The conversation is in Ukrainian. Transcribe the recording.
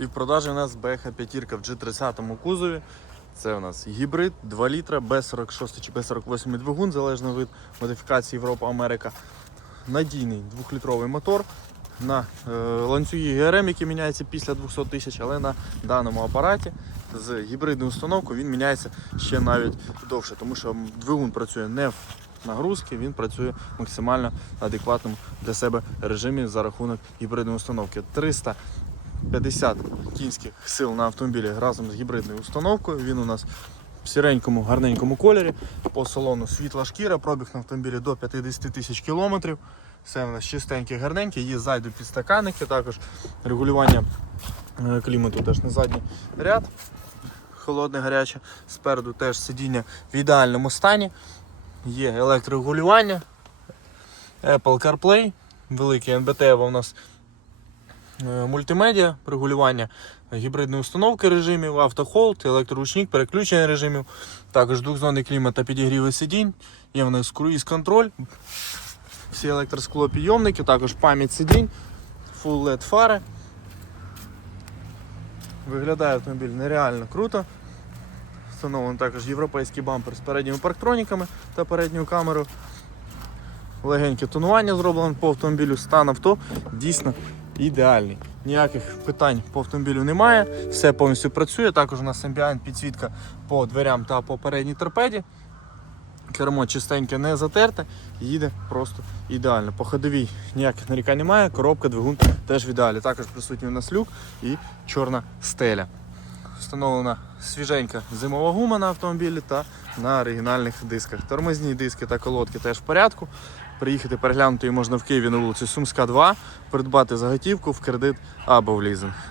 І в продажі у нас BH 5 в G30 кузові. Це у нас гібрид 2 літра, B46 чи B48 двигун, залежно від модифікації Європа, Америка. Надійний 2-літровий мотор на е, ланцюгі ГРМ, які міняються після 200 тисяч, але на даному апараті з гібридною установкою він міняється ще навіть довше, тому що двигун працює не в нагрузки, він працює максимально адекватному для себе режимі за рахунок гібридної установки. 350 кінських сил на автомобілі разом з гібридною установкою. Він у нас в сіренькому, гарненькому кольорі. По салону світла шкіра, пробіг на автомобілі до 50 тисяч кілометрів. Все у нас чистеньке, гарненьке, є ззаду підстаканники, також регулювання е, клімату теж на задній ряд. Холодне, гаряче. Спереду теж сидіння в ідеальному стані. Є електрорегулювання, Apple CarPlay, великий NBT у нас мультимедіа, регулювання гібридної установки режимів, автохолд, електроручник, переключення режимів, також двохзонний клімат та підігріви сидінь. Є в нас круїз контроль, всі електросклопійомники, також пам'ять сидінь, Full LED фари. Виглядає автомобіль нереально круто. Встановлений також європейський бампер з передніми парктроніками та передньою камерою. Легеньке тонування зроблено по автомобілю. Стан авто дійсно ідеальний. Ніяких питань по автомобілю немає. Все повністю працює. Також у нас амбіант підсвітка по дверям та по передній торпеді. Кермо чистеньке, не затерте, їде просто ідеально. По ходовій ніяких нарікань немає. Коробка, двигун теж в ідеалі. Також присутній у нас люк і чорна стеля. Встановлена свіженька зимова гума на автомобілі та на оригінальних дисках. Тормозні диски та колодки теж в порядку. Приїхати переглянути її можна в Києві на вулиці Сумська, 2, придбати заготівку в кредит або в лізинг.